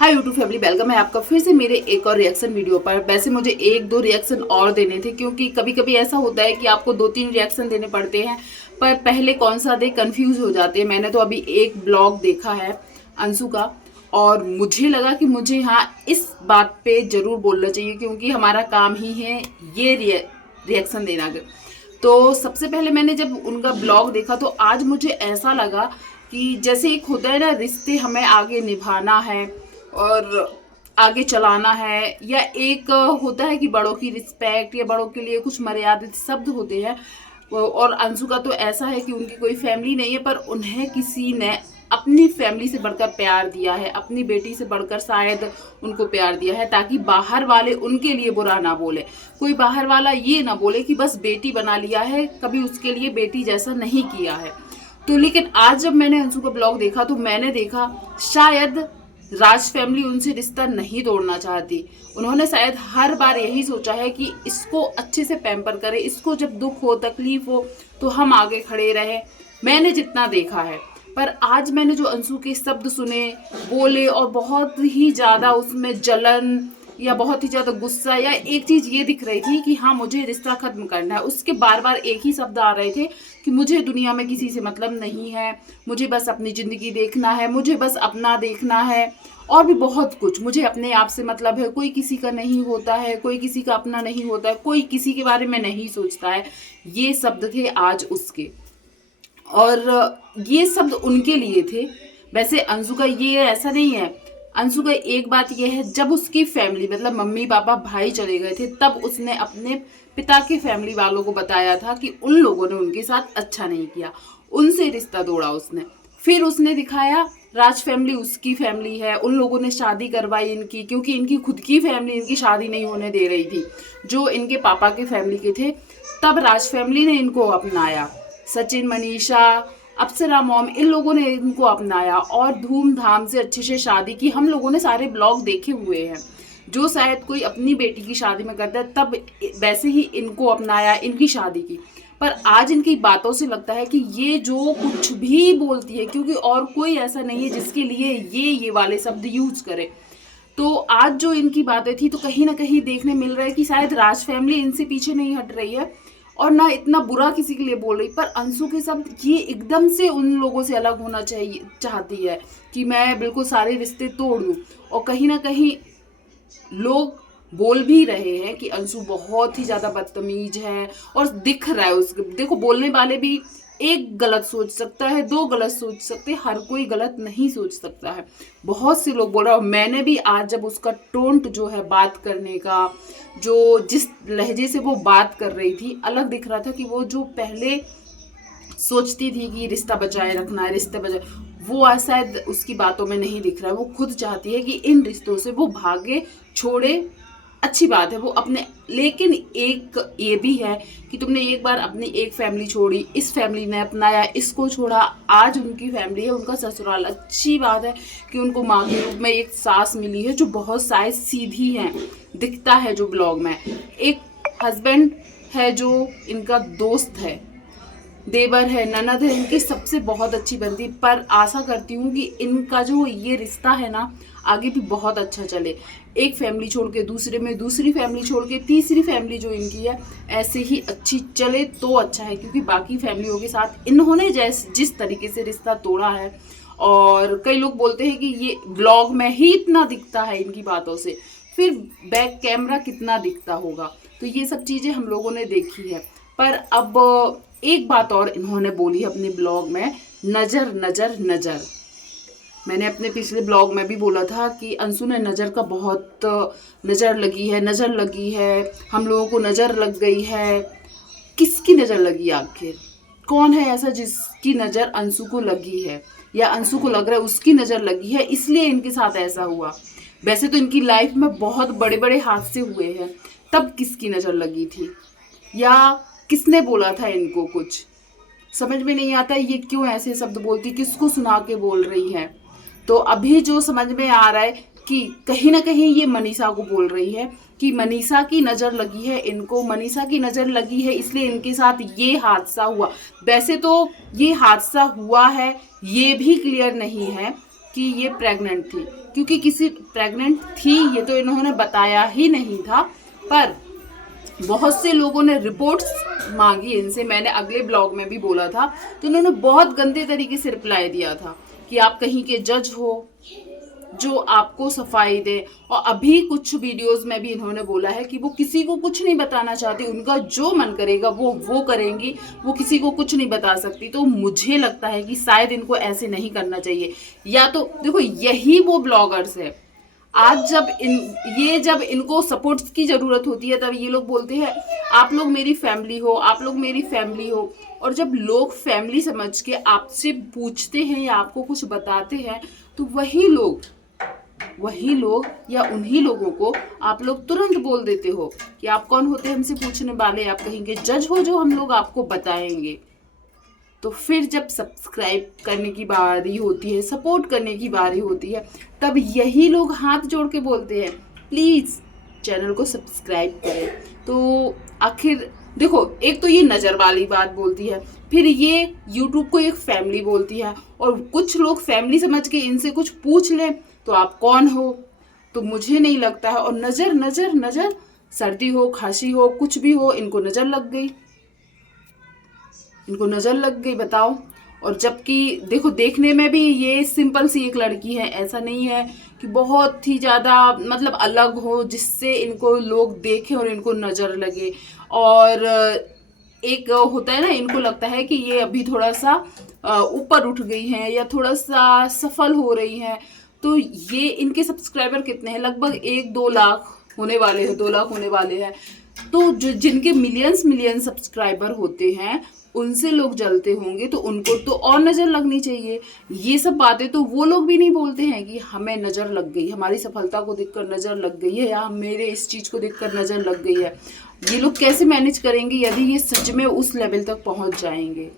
Hi YouTube family, welcome है आपका फिर से मेरे एक और रिएक्शन वीडियो पर। वैसे मुझे एक दो रिएक्शन और देने थे क्योंकि कभी कभी ऐसा होता है कि आपको 2-3 रिएक्शन देने पड़ते हैं, पर पहले कौन सा दे कंफ्यूज हो जाते हैं। मैंने तो अभी एक ब्लॉग देखा है अंशु का, और मुझे लगा कि मुझे हाँ इस बात पे जरूर बोलना चाहिए क्योंकि हमारा काम ही है ये रिएक्शन देना। तो सबसे पहले मैंने जब उनका ब्लॉग देखा तो आज मुझे ऐसा लगा कि जैसे एक होता है ना, रिश्ते हमें आगे निभाना है और आगे चलाना है, या एक होता है कि बड़ों की रिस्पेक्ट या बड़ों के लिए कुछ मर्यादित शब्द होते हैं। और अंशु का तो ऐसा है कि उनकी कोई फैमिली नहीं है, पर उन्हें किसी ने अपनी फैमिली से बढ़कर प्यार दिया है, अपनी बेटी से बढ़कर शायद उनको प्यार दिया है, ताकि बाहर वाले उनके लिए बुरा ना बोले। कोई बाहर वाला ये ना बोले कि बस बेटी बना लिया है, कभी उसके लिए बेटी जैसा नहीं किया है। तो लेकिन आज जब मैंने अंशु का ब्लॉग देखा तो मैंने देखा शायद राज फैमिली उनसे रिश्ता नहीं तोड़ना चाहती। उन्होंने शायद हर बार यही सोचा है कि इसको अच्छे से पैम्पर करे, इसको जब दुख हो तकलीफ हो तो हम आगे खड़े रहे। मैंने जितना देखा है, पर आज मैंने जो अंशु के शब्द सुने, बोले, और बहुत ही ज़्यादा उसमें जलन या बहुत ही ज़्यादा गुस्सा, या एक चीज़ ये दिख रही थी कि हाँ मुझे रिश्ता ख़त्म करना है। उसके बार बार एक ही शब्द आ रहे थे कि मुझे दुनिया में किसी से मतलब नहीं है, मुझे बस अपनी ज़िंदगी देखना है, मुझे बस अपना देखना है, और भी बहुत कुछ। मुझे अपने आप से मतलब है, कोई किसी का नहीं होता है, कोई किसी का अपना नहीं होता है, कोई किसी के बारे में नहीं सोचता है। ये शब्द थे आज उसके, और ये शब्द उनके लिए थे। वैसे अंशु का ये ऐसा नहीं है। अंशु का एक बात यह है, जब उसकी फैमिली मतलब मम्मी पापा भाई चले गए थे तब उसने अपने पिता के फैमिली वालों को बताया था कि उन लोगों ने उनके साथ अच्छा नहीं किया, उनसे रिश्ता तोड़ा उसने। फिर उसने दिखाया राज फैमिली उसकी फैमिली है, उन लोगों ने शादी करवाई इनकी, क्योंकि इनकी खुद की फैमिली इनकी शादी नहीं होने दे रही थी, जो इनके पापा के फैमिली के थे। तब राज फैमिली ने इनको अपनाया, सचिन, मनीषा, अप्सरा मॉम, इन लोगों ने इनको अपनाया और धूमधाम से अच्छे से शादी की। हम लोगों ने सारे ब्लॉग देखे हुए हैं, जो शायद कोई अपनी बेटी की शादी में करता है तब वैसे ही इनको अपनाया, इनकी शादी की। पर आज इनकी बातों से लगता है कि ये जो कुछ भी बोलती है, क्योंकि और कोई ऐसा नहीं है जिसके लिए ये वाले शब्द यूज करे। तो आज जो इनकी बातें थी तो कहीं ना कहीं देखने मिल रहा है कि शायद राज फैमिली इनसे पीछे नहीं हट रही है और ना इतना बुरा किसी के लिए बोल रही। पर अंशु के शब्द ये एकदम से उन लोगों से अलग होना चाहिए चाहती है कि मैं बिल्कुल सारे रिश्ते तोड़ दूँ। और कहीं ना कहीं लोग बोल भी रहे हैं कि अंशु बहुत ही ज़्यादा बदतमीज है, और दिख रहा है उसके। देखो, बोलने वाले भी एक गलत सोच सकता है, दो गलत सोच सकते हैं, हर कोई गलत नहीं सोच सकता है। बहुत से लोग बोल रहे हैं, और मैंने भी आज जब उसका टोंट जो है बात करने का, जो जिस लहजे से वो बात कर रही थी, अलग दिख रहा था कि वो जो पहले सोचती थी कि रिश्ता बचाए रखना है, रिश्ते बचाए, वो आज शायद उसकी बातों में नहीं दिख रहा है। वो खुद चाहती है कि इन रिश्तों से वो भागे, छोड़े। अच्छी बात है वो अपने, लेकिन एक ये भी है कि तुमने एक बार अपनी एक फैमिली छोड़ी, इस फैमिली ने अपनाया, इसको छोड़ा, आज उनकी फैमिली है, उनका ससुराल। अच्छी बात है कि उनको माँ के रूप में एक सास मिली है जो बहुत शायद सीधी है, दिखता है जो ब्लॉग में। एक हस्बैंड है जो इनका दोस्त है, देवर है, ननद है, इनकी सबसे बहुत अच्छी बनती। पर आशा करती हूँ कि इनका जो ये रिश्ता है ना, आगे भी बहुत अच्छा चले। एक फैमिली छोड़ के दूसरे में, दूसरी फैमिली छोड़ के तीसरी फैमिली जो इनकी है, ऐसे ही अच्छी चले तो अच्छा है। क्योंकि बाकी फैमिलियों के साथ इन्होंने जिस तरीके से रिश्ता तोड़ा है, और कई लोग बोलते हैं कि ये ब्लॉग में ही इतना दिखता है इनकी बातों से, फिर बैक कैमरा कितना दिखता होगा। तो ये सब चीज़ें हम लोगों ने देखी है। पर अब एक बात और इन्होंने बोली है अपने ब्लॉग में, नज़र नज़र नज़र। मैंने अपने पिछले ब्लॉग में भी बोला था कि अंशु ने नज़र का बहुत नज़र लगी है, नज़र लगी है, हम लोगों को नज़र लग गई है। किसकी नज़र लगी आखिर? कौन है ऐसा जिसकी नज़र अंशु को लगी है, या अंशु को लग रहा है उसकी नज़र लगी है इसलिए इनके साथ ऐसा हुआ? वैसे तो इनकी लाइफ में बहुत बड़े बड़े हादसे हुए हैं, तब किसकी नज़र लगी थी, या किसने बोला था इनको? कुछ समझ में नहीं आता ये क्यों ऐसे शब्द बोलती, किसको सुना के बोल रही है। तो अभी जो समझ में आ रहा है कि कहीं ना कहीं ये मनीषा को बोल रही है कि मनीषा की नज़र लगी है इनको, मनीषा की नज़र लगी है इसलिए इनके साथ ये हादसा हुआ। वैसे तो ये हादसा हुआ है ये भी क्लियर नहीं है, कि ये प्रेग्नेंट थी, क्योंकि किसी प्रेग्नेंट थी ये तो इन्होंने बताया ही नहीं था। पर बहुत से लोगों ने रिपोर्ट्स मांगी इनसे, मैंने अगले ब्लॉग में भी बोला था, तो इन्होंने बहुत गंदे तरीके से रिप्लाई दिया था कि आप कहीं के जज हो जो आपको सफाई दे। और अभी कुछ वीडियोस में भी इन्होंने बोला है कि वो किसी को कुछ नहीं बताना चाहती, उनका जो मन करेगा वो करेंगी, वो किसी को कुछ नहीं बता सकती। तो मुझे लगता है कि शायद इनको ऐसे नहीं करना चाहिए। या तो देखो, यही वो ब्लॉगर्स है, आज जब इनको सपोर्ट की जरूरत होती है तब ये लोग बोलते हैं आप लोग मेरी फैमिली हो, आप लोग मेरी फैमिली हो। और जब लोग फैमिली समझ के आपसे पूछते हैं या आपको कुछ बताते हैं तो वही लोग या उन्हीं लोगों को आप लोग तुरंत बोल देते हो कि आप कौन होते हैं हमसे पूछने वाले, आप कहेंगे जज हो जो हम लोग आपको बताएंगे। तो फिर जब सब्सक्राइब करने की बारी होती है, सपोर्ट करने की बारी होती है, तब यही लोग हाथ जोड़ के बोलते हैं प्लीज़ चैनल को सब्सक्राइब करें। तो आखिर देखो, एक तो ये नज़र वाली बात बोलती है, फिर ये यूट्यूब को एक फैमिली बोलती है, और कुछ लोग फैमिली समझ के इनसे कुछ पूछ लें तो आप कौन हो। तो मुझे नहीं लगता है। और नज़र नज़र नज़र, सर्दी हो खांसी हो कुछ भी हो, इनको नज़र लग गई, बताओ। और जबकि देखो, देखने में भी ये सिंपल सी एक लड़की है, ऐसा नहीं है कि बहुत ही ज़्यादा मतलब अलग हो जिससे इनको लोग देखें और इनको नज़र लगे। और एक होता है ना, इनको लगता है कि ये अभी थोड़ा सा ऊपर उठ गई हैं या थोड़ा सा सफल हो रही हैं। तो ये इनके सब्सक्राइबर कितने हैं, लगभग 1-2 लाख होने वाले हैं, 2 लाख होने वाले हैं। तो जो जिनके मिलियंस सब्सक्राइबर होते हैं उनसे लोग जलते होंगे, तो उनको तो और नज़र लगनी चाहिए। ये सब बातें तो वो लोग भी नहीं बोलते हैं कि हमें नज़र लग गई, हमारी सफलता को देखकर नज़र लग गई है, या मेरे इस चीज़ को देखकर नज़र लग गई है। ये लोग कैसे मैनेज करेंगे यदि ये सच में उस लेवल तक पहुंच जाएंगे।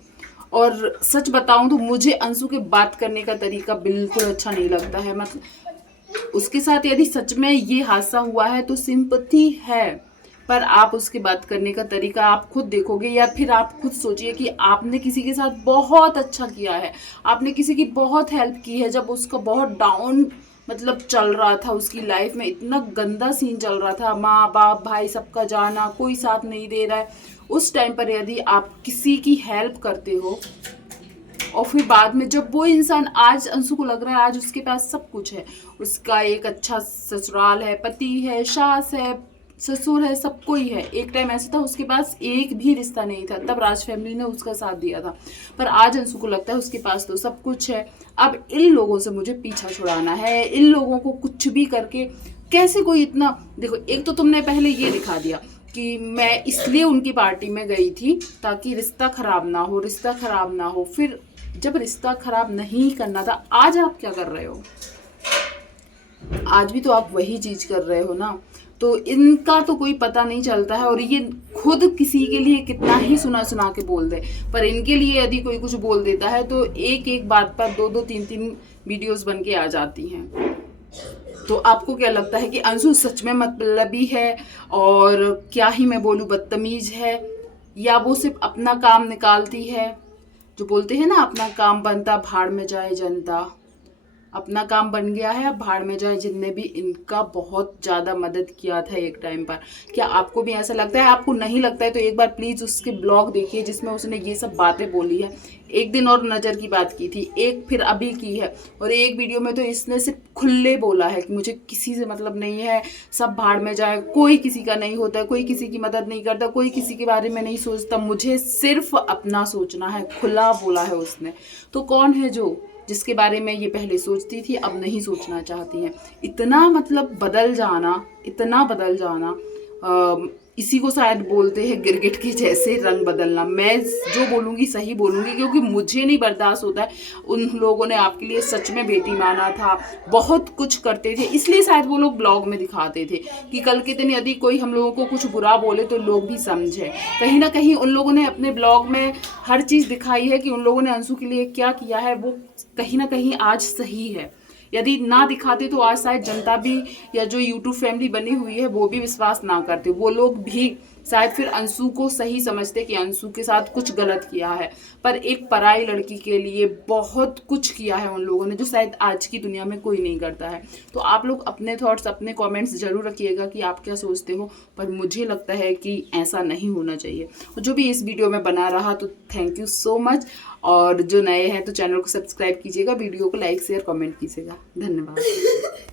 और सच बताऊं तो मुझे अंशु के बात करने का तरीका बिल्कुल अच्छा नहीं लगता है। मतलब उसके साथ यदि सच में ये हादसा हुआ है तो सिंपैथी है, पर आप उसके बात करने का तरीका आप खुद देखोगे, या फिर आप खुद सोचिए कि आपने किसी के साथ बहुत अच्छा किया है, आपने किसी की बहुत हेल्प की है, जब उसका बहुत डाउन मतलब चल रहा था, उसकी लाइफ में इतना गंदा सीन चल रहा था, माँ बाप भाई सबका जाना, कोई साथ नहीं दे रहा है, उस टाइम पर यदि आप किसी की हेल्प करते हो और फिर बाद में जब वो इंसान, आज अंशु को लग रहा है आज उसके पास सब कुछ है, उसका एक अच्छा ससुराल है, पति है, सास है, ससुर है, सब कोई है। एक टाइम ऐसा था उसके पास एक भी रिश्ता नहीं था, तब राज फैमिली ने उसका साथ दिया था। पर आज अंशु को लगता है उसके पास तो सब कुछ है, अब इन लोगों से मुझे पीछा छुड़ाना है, इन लोगों को कुछ भी करके। कैसे कोई इतना, देखो एक तो तुमने पहले ये दिखा दिया कि मैं इसलिए उनकी पार्टी में गई थी ताकि रिश्ता खराब ना हो, फिर जब रिश्ता खराब नहीं करना था, आज आप क्या कर रहे हो? आज भी तो आप वही चीज कर रहे हो ना। तो इनका तो कोई पता नहीं चलता है, और ये खुद किसी के लिए कितना ही सुना के बोल दे, पर इनके लिए यदि कोई कुछ बोल देता है तो एक एक बात पर 2-2 3-3 वीडियोस बन के आ जाती हैं। तो आपको क्या लगता है कि अंशु सच में मतलबी है और क्या ही मैं बोलूं बदतमीज है, या वो सिर्फ अपना काम निकालती है? जो बोलते हैं ना, अपना काम बनता भाड़ में जाए जनता, अपना काम बन गया है, अब भाड़ में जाए जिनने भी इनका बहुत ज़्यादा मदद किया था एक टाइम पर। क्या आपको भी ऐसा लगता है? आपको नहीं लगता है तो एक बार प्लीज़ उसके ब्लॉग देखिए जिसमें उसने ये सब बातें बोली है। एक दिन और नज़र की बात की थी, एक फिर अभी की है, और एक वीडियो में तो इसने सिर्फ खुले बोला है कि मुझे किसी से मतलब नहीं है, सब भाड़ में जाए, कोई किसी का नहीं होता, कोई किसी की मदद नहीं करता, कोई किसी के बारे में नहीं सोचता, मुझे सिर्फ अपना सोचना है, खुला बोला है उसने। तो कौन है जो जिसके बारे में ये पहले सोचती थी अब नहीं सोचना चाहती हैं? इतना मतलब इतना बदल जाना, इसी को शायद बोलते हैं गिरगिट के जैसे रंग बदलना। मैं जो बोलूँगी सही बोलूँगी, क्योंकि मुझे नहीं बर्दाश्त होता है। उन लोगों ने आपके लिए सच में बेटी माना था, बहुत कुछ करते थे, इसलिए शायद वो लोग ब्लॉग में दिखाते थे कि कल के दिन यदि कोई हम लोगों को कुछ बुरा बोले तो लोग भी समझे। कहीं ना कहीं उन लोगों ने अपने ब्लॉग में हर चीज़ दिखाई है कि उन लोगों ने अंशु के लिए क्या किया है, वो कहीं ना कहीं आज सही है। यदि ना दिखाते तो आज शायद जनता भी, या जो यूट्यूब फैमिली बनी हुई है वो भी विश्वास ना करते, वो लोग भी शायद फिर अंशु को सही समझते कि अंशु के साथ कुछ गलत किया है, पर एक पराई लड़की के लिए बहुत कुछ किया है उन लोगों ने, जो शायद आज की दुनिया में कोई नहीं करता है। तो आप लोग अपने थॉट्स, अपने कमेंट्स जरूर रखिएगा कि आप क्या सोचते हो, पर मुझे लगता है कि ऐसा नहीं होना चाहिए। जो भी इस वीडियो में बना रहा तो थैंक यू सो मच, और जो नए हैं तो चैनल को सब्सक्राइब कीजिएगा, वीडियो को लाइक शेयर कमेंट कीजिएगा। धन्यवाद।